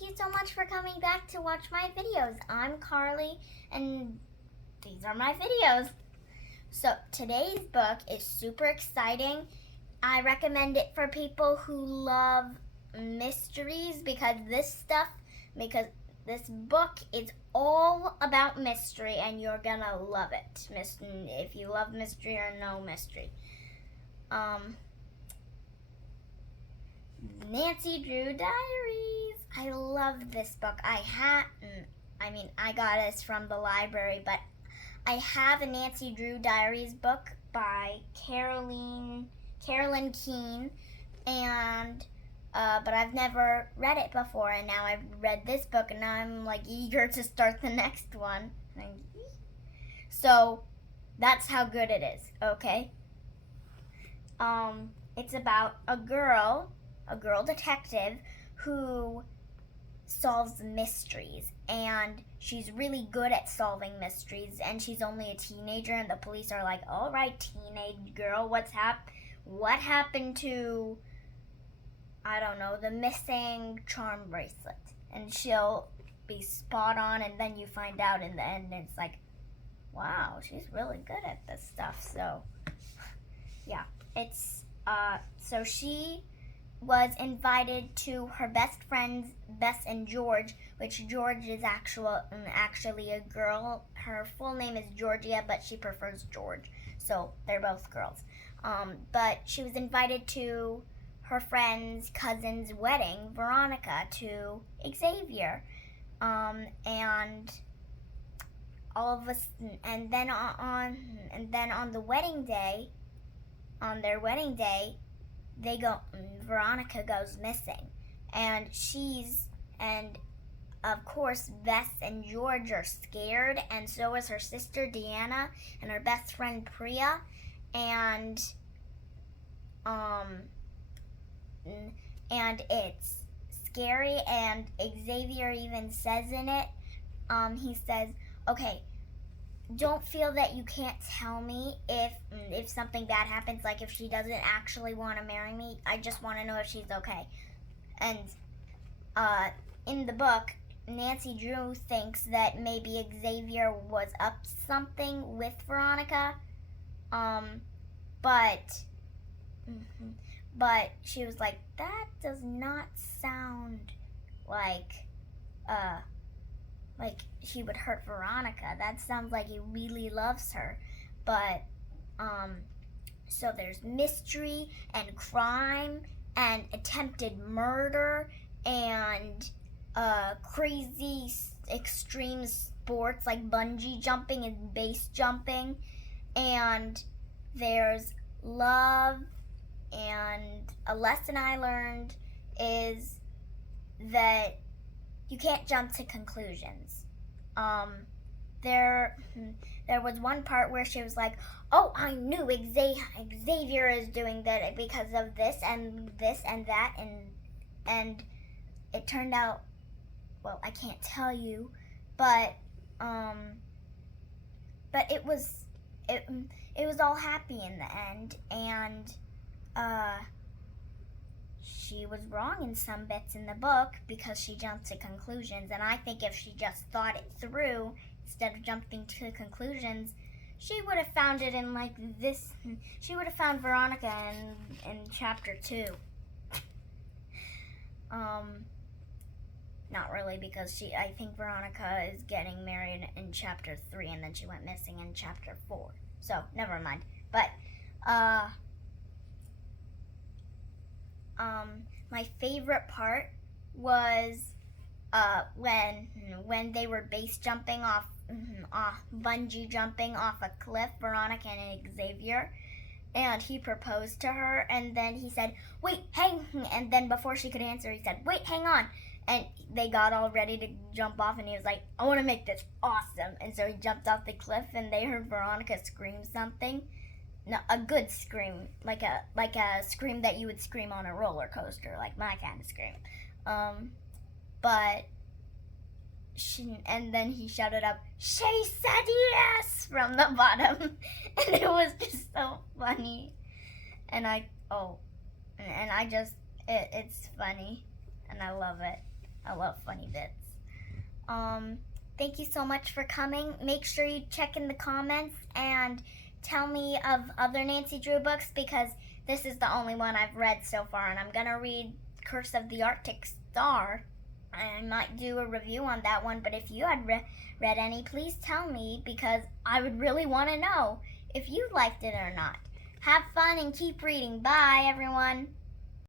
thank you so much for coming back to watch my videos. I'm Karli, and these are my videos. So today's book is super exciting. I recommend it for people who love mysteries because this book is all about mystery, and you're gonna love it. If you love mystery or no mystery. Nancy Drew Diaries. I love this book. I got this from the library, but I have a Nancy Drew Diaries book by Carolyn Keene, and but I've never read it before, and now I've read this book, and now I'm like eager to start the next one. So that's how good it is. Okay. It's about a girl detective who solves mysteries, and she's really good at solving mysteries, and she's only a teenager, and the police are like, all right, teenage girl, what happened to, I don't know, the missing charm bracelet? And she'll be spot on, and then you find out in the end, and it's like, wow, she's really good at this stuff. So yeah, so she was invited to her best friends, Bess and George, which George is actually a girl. Her full name is Georgia, but she prefers George. So they're both girls. But she was invited to her friend's cousin's wedding, Veronica, to Xavier. And then on the wedding day, on their wedding day, Veronica goes missing, and of course Bess and George are scared, and so is her sister Deanna and her best friend Priya, and it's scary, and Xavier even says in it, he says, okay, don't feel that you can't tell me if something bad happens, like if she doesn't actually want to marry me. I just want to know if she's okay. And in the book, Nancy Drew thinks that maybe Xavier was up to something with Veronica, but she was like, that does not sound like he would hurt Veronica. That sounds like he really loves her. But so there's mystery and crime and attempted murder and crazy extreme sports like bungee jumping and base jumping, and there's love. And a lesson I learned is that you can't jump to conclusions. There was one part where she was like, oh, I knew Xavier is doing that because of this and that, and it turned out, well, I can't tell you, but it was all happy in the end, and she was wrong in some bits in the book because she jumped to conclusions, and I think if she just thought it through instead of jumping to conclusions, she would have found it in like this. She would have found Veronica in chapter 2. Not really, because I think Veronica is getting married in chapter 3, and then she went missing in chapter 4. So never mind. But my favorite part was when they were base jumping off bungee jumping off a cliff, Veronica and Xavier, and he proposed to her, and then he said, wait, hang, and then before she could answer, he said, wait, hang on, and they got all ready to jump off, and he was like, I want to make this awesome, and so he jumped off the cliff, and they heard Veronica scream something. No, a good scream, like a scream that you would scream on a roller coaster, like my kind of scream. And then he shouted up, she said yes, from the bottom, and it was just so funny. It's funny, and I love it. I love funny bits. Thank you so much for coming. Make sure you check in the comments and tell me of other Nancy Drew books, because this is the only one I've read so far, and I'm gonna read Curse of the Arctic Star. I might do a review on that one, but if you had read any, please tell me, because I would really want to know if you liked it or not. Have fun and keep reading. Bye, everyone.